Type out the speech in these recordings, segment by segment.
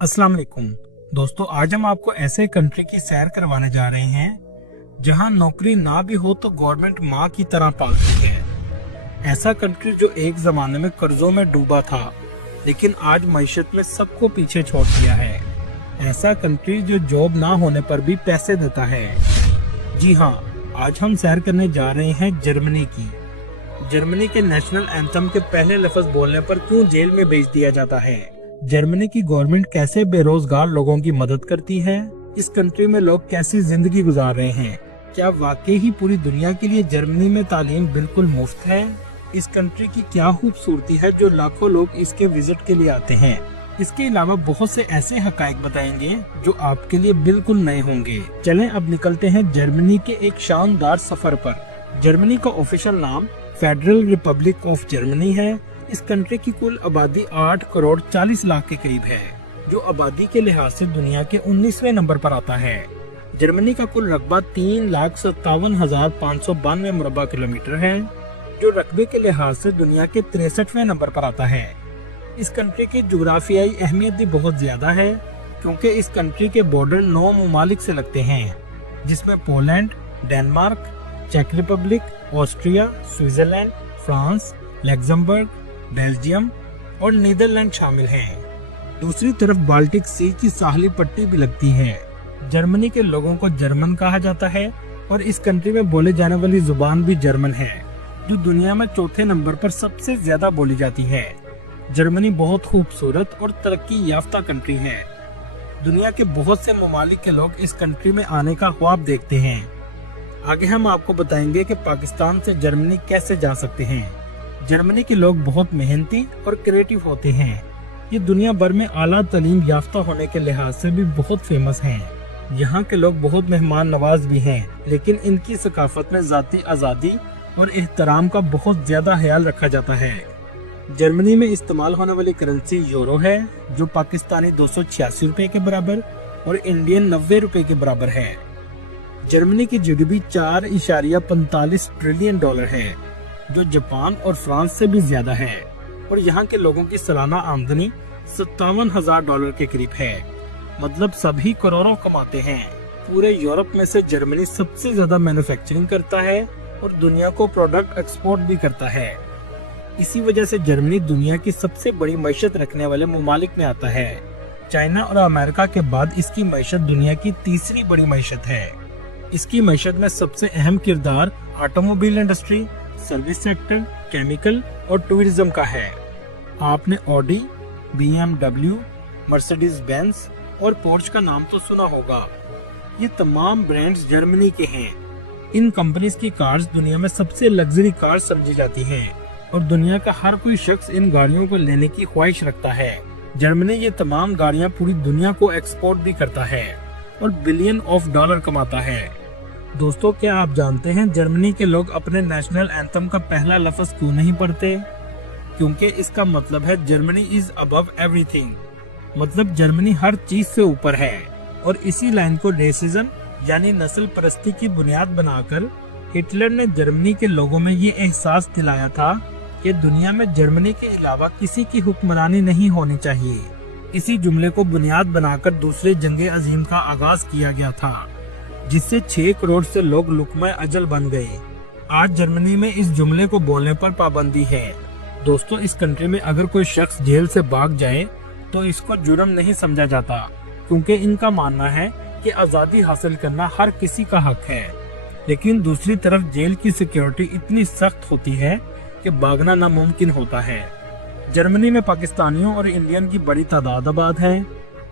अस्सलाम वालेकुम दोस्तों, आज हम आपको ऐसे कंट्री की सैर करवाने जा रहे हैं जहां नौकरी ना भी हो तो गवर्नमेंट माँ की तरह पालती है। ऐसा कंट्री जो एक जमाने में कर्जों में डूबा था लेकिन आज मईशत में सबको पीछे छोड़ दिया है। ऐसा कंट्री जो जॉब ना होने पर भी पैसे देता है। जी हाँ, आज हम सैर करने जा रहे हैं जर्मनी की। जर्मनी के नेशनल एंथम के पहले लफ्ज बोलने पर क्यों जेल में भेज दिया जाता है, जर्मनी की गवर्नमेंट कैसे बेरोजगार लोगों की मदद करती है, इस कंट्री में लोग कैसी जिंदगी गुजार रहे हैं, क्या वाकई ही पूरी दुनिया के लिए जर्मनी में तालीम बिल्कुल मुफ्त है, इस कंट्री की क्या खूबसूरती है जो लाखों लोग इसके विजिट के लिए आते हैं। इसके अलावा बहुत से ऐसे हकायक बताएंगे जो आपके लिए बिल्कुल नए होंगे। चलें अब निकलते हैं जर्मनी के एक शानदार सफर पर। जर्मनी का ऑफिशियल नाम फेडरल रिपब्लिक ऑफ जर्मनी है। इस कंट्री की कुल आबादी 8 करोड़ 40 लाख के करीब है, जो आबादी के लिहाज से दुनिया के 19वें नंबर पर आता है। जर्मनी का कुल रकबा 3,57,592 मुरबा किलोमीटर है, जो रकबे के लिहाज से दुनिया के 63वें नंबर पर आता है। इस कंट्री की जुग्राफियाई अहमियत भी बहुत ज्यादा है, क्योंकि इस कंट्री के बॉर्डर 9 ममालिक से लगते हैं, जिसमें पोलैंड, डेनमार्क, चेक Republic, Austria, Switzerland, France, Luxembourg, Belgium और नीदरलैंड शामिल हैं। दूसरी तरफ बाल्टिक सी की साहली पट्टी भी लगती है। जर्मनी के लोगों को जर्मन कहा जाता है और इस कंट्री में बोले जाने वाली जुबान भी जर्मन है, जो दुनिया में चौथे नंबर पर सबसे ज्यादा बोली जाती है। जर्मनी बहुत खूबसूरत और तरक्की याफ्ता कंट्री है। दुनिया के बहुत से ममालिक के लोग इस कंट्री में आने का ख्वाब देखते हैं। आगे हम आपको बताएंगे कि पाकिस्तान से जर्मनी कैसे जा सकते हैं। जर्मनी के लोग बहुत मेहनती और क्रिएटिव होते हैं। ये दुनिया भर में आला तालीम याफ्ता होने के लिहाज से भी बहुत फेमस हैं। यहाँ के लोग बहुत मेहमान नवाज भी हैं, लेकिन इनकी सकाफत में जाती आज़ादी और एहतराम का बहुत ज्यादा ख्याल रखा जाता है। जर्मनी में इस्तेमाल होने वाली करेंसी यूरो है, जो पाकिस्तानी 286 रुपए के बराबर और इंडियन 90 रुपए के बराबर है। जर्मनी की जीडीपी 4.45 ट्रिलियन डॉलर है, जो जापान और फ्रांस से भी ज्यादा है, और यहाँ के लोगों की सालाना आमदनी 57,000 डॉलर के करीब है। मतलब सभी करोड़ों कमाते हैं। पूरे यूरोप में से जर्मनी सबसे ज्यादा मैन्युफैक्चरिंग करता है और दुनिया को प्रोडक्ट एक्सपोर्ट भी करता है। इसी वजह से जर्मनी दुनिया की सबसे बड़ी मईशत रखने वाले ममालिक में आता है। चाइना और अमेरिका के बाद इसकी मईशत दुनिया की तीसरी बड़ी मईशत है। इसकी मईशत में सबसे अहम किरदार automobile industry, service sector, chemical और टूरिज्म का है। आपने ऑडी, BMW, मर्सिडीज बेंज और पोर्च का नाम तो सुना होगा। ये तमाम ब्रांड्स जर्मनी के हैं। इन कंपनीज की कार्स दुनिया में सबसे लग्जरी कार समझी जाती हैं और दुनिया का हर कोई शख्स इन गाड़ियों को लेने की ख्वाहिश रखता है। जर्मनी ये तमाम गाड़ियां पूरी दुनिया को एक्सपोर्ट भी करता है और बिलियन ऑफ डॉलर कमाता है। दोस्तों, क्या आप जानते हैं जर्मनी के लोग अपने नेशनल एंथम का पहला लफ्ज क्यों नहीं पढ़ते? क्योंकि इसका मतलब है जर्मनी इज अबव एवरीथिंग, मतलब जर्मनी हर चीज से ऊपर है। और इसी लाइन को रेसिज्म यानी नस्ल परस्ती की बुनियाद बनाकर हिटलर ने जर्मनी के लोगों में ये एहसास दिलाया था कि दुनिया में जर्मनी के अलावा किसी की हुक्मरानी नहीं होनी चाहिए। इसी जुमले को बुनियाद बनाकर दूसरे जंग अजीम का आगाज किया गया था, जिससे 6 करोड़ से लोग लुकमा अजल बन गए। आज जर्मनी में इस जुमले को बोलने पर पाबंदी है। दोस्तों, इस कंट्री में अगर कोई शख्स जेल से भाग जाए तो इसको जुर्म नहीं समझा जाता, क्योंकि इनका मानना है कि आजादी हासिल करना हर किसी का हक है। लेकिन दूसरी तरफ जेल की सिक्योरिटी इतनी सख्त होती है कि भागना नामुमकिन होता है। जर्मनी में पाकिस्तानियों और इंडियन की बड़ी तादाद आबाद है।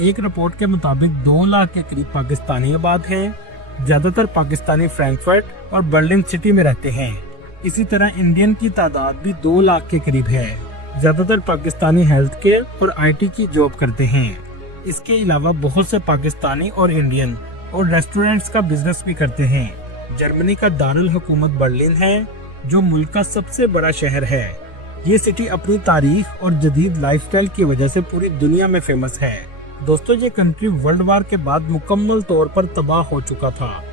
एक रिपोर्ट के मुताबिक 2 लाख के करीब पाकिस्तानी आबाद हैं। ज्यादातर पाकिस्तानी फ्रैंकफर्ट और बर्लिन सिटी में रहते हैं। इसी तरह इंडियन की तादाद भी 2 लाख के करीब है। ज्यादातर पाकिस्तानी हेल्थ केयर और IT की जॉब करते हैं। इसके अलावा बहुत से पाकिस्तानी और इंडियन और रेस्टोरेंट्स का बिजनेस भी करते हैं। जर्मनी का दारुल हुकूमत बर्लिन है, जो मुल्क का सबसे बड़ा शहर है। ये सिटी अपनी तारीख और जदीद लाइफस्टाइल की वजह से पूरी दुनिया में फेमस है। दोस्तों, ये कंट्री वर्ल्ड वार के बाद मुकम्मल तौर पर तबाह हो चुका था।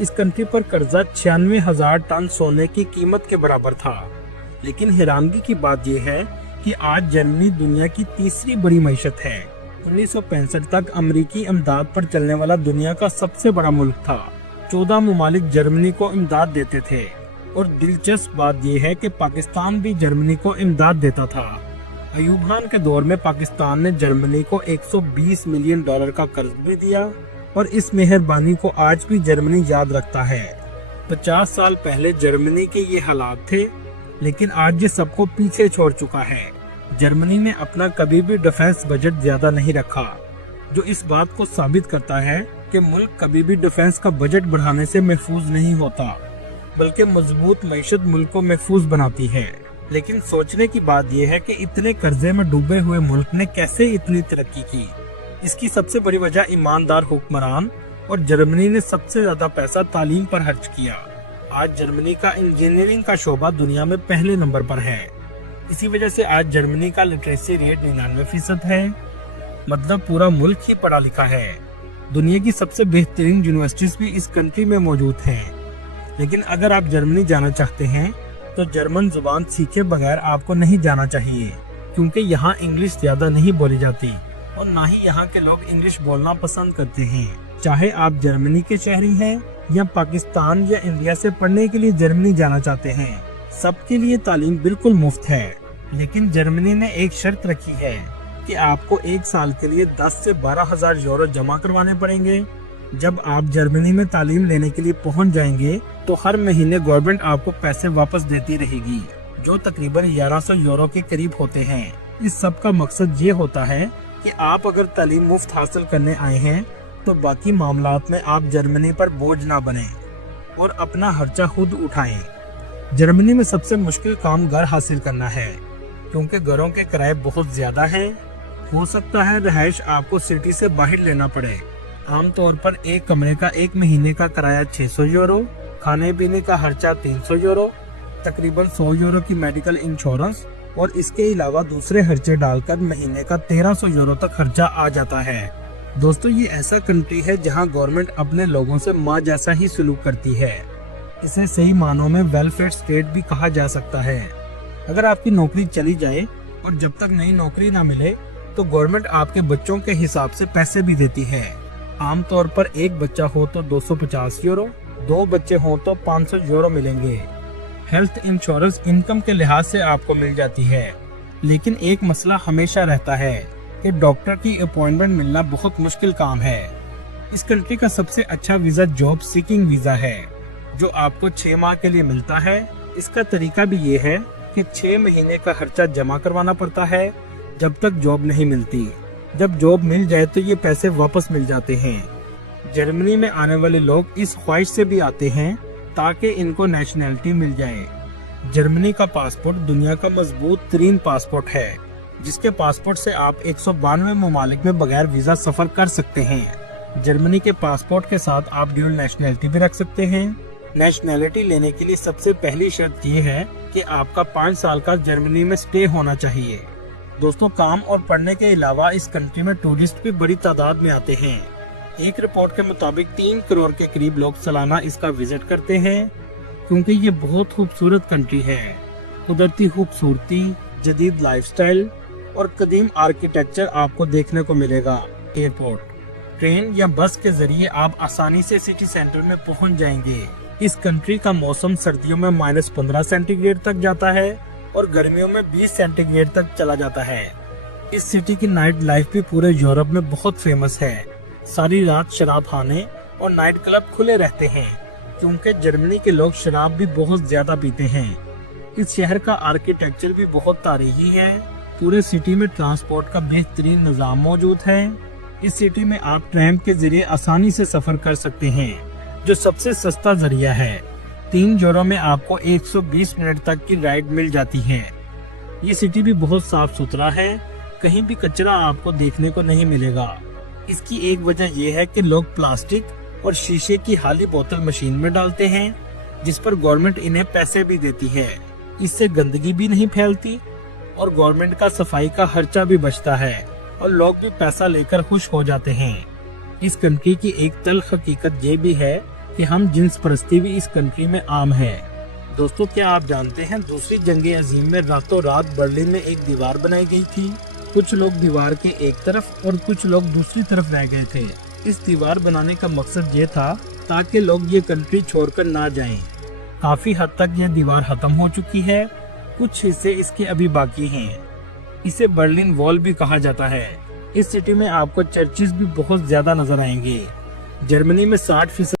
इस कंट्री पर कर्जा 96,000 टन सोने की कीमत के बराबर था। लेकिन हैरानगी की बात यह है कि आज जर्मनी दुनिया की तीसरी बड़ी मईशत है। 1965 तक अमेरिकी इमदाद पर चलने वाला दुनिया का सबसे बड़ा मुल्क था। 14 ममालिक जर्मनी को इमदाद देते थे और दिलचस्प बात यह है कि पाकिस्तान भी जर्मनी को इमदाद देता था। अयूब खान के दौर में पाकिस्तान ने जर्मनी को $120 मिलियन का कर्ज भी दिया और इस मेहरबानी को आज भी जर्मनी याद रखता है। 50 साल पहले जर्मनी के ये हालात थे, लेकिन आज ये सबको पीछे छोड़ चुका है। जर्मनी ने अपना कभी भी डिफेंस बजट ज्यादा नहीं रखा, जो इस बात को साबित करता है कि मुल्क कभी भी डिफेंस का बजट बढ़ाने से महफूज नहीं होता, बल्कि मजबूत मईशत मुल्क को महफूज बनाती है। लेकिन सोचने की बात यह है कि इतने कर्जे में डूबे हुए मुल्क ने कैसे इतनी तरक्की की। इसकी सबसे बड़ी वजह ईमानदार हुक्मरान और जर्मनी ने सबसे ज्यादा पैसा तालीम पर खर्च किया। आज जर्मनी का इंजीनियरिंग का शोबा दुनिया में पहले नंबर पर है। इसी वजह से आज जर्मनी का लिटरेसी रेट 99% है, मतलब पूरा मुल्क ही पढ़ा लिखा है। दुनिया की सबसे बेहतरीन यूनिवर्सिटीज भी इस कंट्री में मौजूद हैं। लेकिन अगर आप जर्मनी जाना चाहते हैं तो जर्मन जुबान सीखे बगैर आपको नहीं जाना चाहिए, क्योंकि यहाँ इंग्लिश ज्यादा नहीं बोली जाती और ना ही यहाँ के लोग इंग्लिश बोलना पसंद करते हैं। चाहे आप जर्मनी के शहरी हैं या पाकिस्तान या इंडिया से पढ़ने के लिए जर्मनी जाना चाहते हैं, सबके लिए तालीम बिल्कुल मुफ्त है। लेकिन जर्मनी ने एक शर्त रखी है कि आपको 1 साल के लिए 10 से 12,000 यूरो जमा करवाने पड़ेंगे। जब आप जर्मनी में तालीम लेने के लिए पहुंच जाएंगे तो हर महीने गवर्नमेंट आपको पैसे वापस देती रहेगी, जो तकरीबन 1100 यूरो के करीब होते हैं। इस सब का मकसद ये होता है कि आप अगर तालीम मुफ्त हासिल करने आए हैं तो बाकी मामलात में आप जर्मनी पर बोझ ना बने और अपना खर्चा खुद उठाएं। जर्मनी में सबसे मुश्किल काम घर हासिल करना है, क्योंकि घरों के किराए बहुत ज्यादा हैं। हो सकता है रहायश आपको सिटी से बाहर लेना पड़े। आमतौर पर एक कमरे का 1 महीने का किराया 600 यूरो, खाने पीने का खर्चा 300 यूरो, तकरीबन 100 यूरो की मेडिकल इंश्योरेंस और इसके अलावा दूसरे खर्चे डालकर महीने का 1300 यूरो तक खर्चा आ जाता है। दोस्तों, ये ऐसा कंट्री है जहां गवर्नमेंट अपने लोगों से माँ जैसा ही सलूक करती है। इसे सही मानों में वेलफेयर स्टेट भी कहा जा सकता है। अगर आपकी नौकरी चली जाए और जब तक नई नौकरी ना मिले तो गवर्नमेंट आपके बच्चों के हिसाब से पैसे भी देती है। आमतौर पर एक बच्चा हो तो 250 यूरो, 2 बच्चे हो तो 500 यूरो मिलेंगे। हेल्थ इंश्योरेंस इनकम के लिहाज से आपको मिल जाती है, लेकिन एक मसला हमेशा रहता है कि डॉक्टर की अपॉइंटमेंट मिलना बहुत मुश्किल काम है। इस कंट्री का सबसे अच्छा वीजा जॉब सीकिंग वीजा है, जो आपको 6 माह के लिए मिलता है। इसका तरीका भी ये है कि 6 महीने का खर्चा जमा करवाना पड़ता है जब तक जॉब नहीं मिलती। जब जॉब मिल जाए तो ये पैसे वापस मिल जाते हैं। जर्मनी में आने वाले लोग इस ख्वाहिश से भी आते हैं ताकि इनको नेशनैलिटी मिल जाए। जर्मनी का पासपोर्ट दुनिया का मजबूत तरीन पासपोर्ट है, जिसके पासपोर्ट से आप 192 ममालिक में बगैर वीजा सफर कर सकते हैं। जर्मनी के पासपोर्ट के साथ आप ड्यूल नेशनैलिटी भी रख सकते हैं। नेशनैलिटी लेने के लिए सबसे पहली शर्त ये है कि आपका 5 साल का जर्मनी में स्टे होना चाहिए। दोस्तों, काम और पढ़ने के अलावा इस कंट्री में टूरिस्ट भी बड़ी तादाद में आते हैं। एक रिपोर्ट के मुताबिक 3 करोड़ के करीब लोग सालाना इसका विजिट करते हैं, क्योंकि ये बहुत खूबसूरत कंट्री है। कुदरती खूबसूरती, जदीद लाइफस्टाइल और कदीम आर्किटेक्चर आपको देखने को मिलेगा। एयरपोर्ट, ट्रेन या बस के जरिए आप आसानी से सिटी सेंटर में पहुंच जाएंगे। इस कंट्री का मौसम सर्दियों में -15 सेंटीग्रेड तक जाता है और गर्मियों में 20 सेंटीग्रेड तक चला जाता है। इस सिटी की नाइट लाइफ भी पूरे यूरोप में बहुत फेमस है। सारी रात शराब खाने और नाइट क्लब खुले रहते हैं, क्योंकि जर्मनी के लोग शराब भी बहुत ज्यादा पीते हैं। इस शहर का आर्किटेक्चर भी बहुत तारीखी है। पूरे सिटी में ट्रांसपोर्ट का बेहतरीन निजाम मौजूद है। इस सिटी में आप ट्रैम के जरिए आसानी से सफर कर सकते हैं, जो सबसे सस्ता जरिया है। 3 यूरो में आपको 120 मिनट तक की राइड मिल जाती है। ये सिटी भी बहुत साफ सुथरा है, कहीं भी कचरा आपको देखने को नहीं मिलेगा। इसकी एक वजह यह है कि लोग प्लास्टिक और शीशे की खाली बोतल मशीन में डालते हैं, जिस पर गवर्नमेंट इन्हें पैसे भी देती है। इससे गंदगी भी नहीं फैलती और गवर्नमेंट का सफाई का खर्चा भी बचता है और लोग भी पैसा लेकर खुश हो जाते हैं। इस कंट्री की एक तल्ख हकीकत ये भी है कि हम जिन्स परस्ती भी इस कंट्री में आम है। दोस्तों, क्या आप जानते हैं दूसरी जंग अजीम में रातों रात बर्लिन में एक दीवार बनाई गई थी कुछ लोग दीवार के एक तरफ और कुछ लोग दूसरी तरफ रह गए थे। इस दीवार बनाने का मकसद ये था ताकि लोग ये कंट्री छोड़कर ना जाएं। काफी हद तक ये दीवार खत्म हो चुकी है, कुछ हिस्से इसके अभी बाकी हैं। इसे बर्लिन वॉल भी कहा जाता है। इस सिटी में आपको चर्चिस भी बहुत ज्यादा नजर आएंगे। जर्मनी में 60%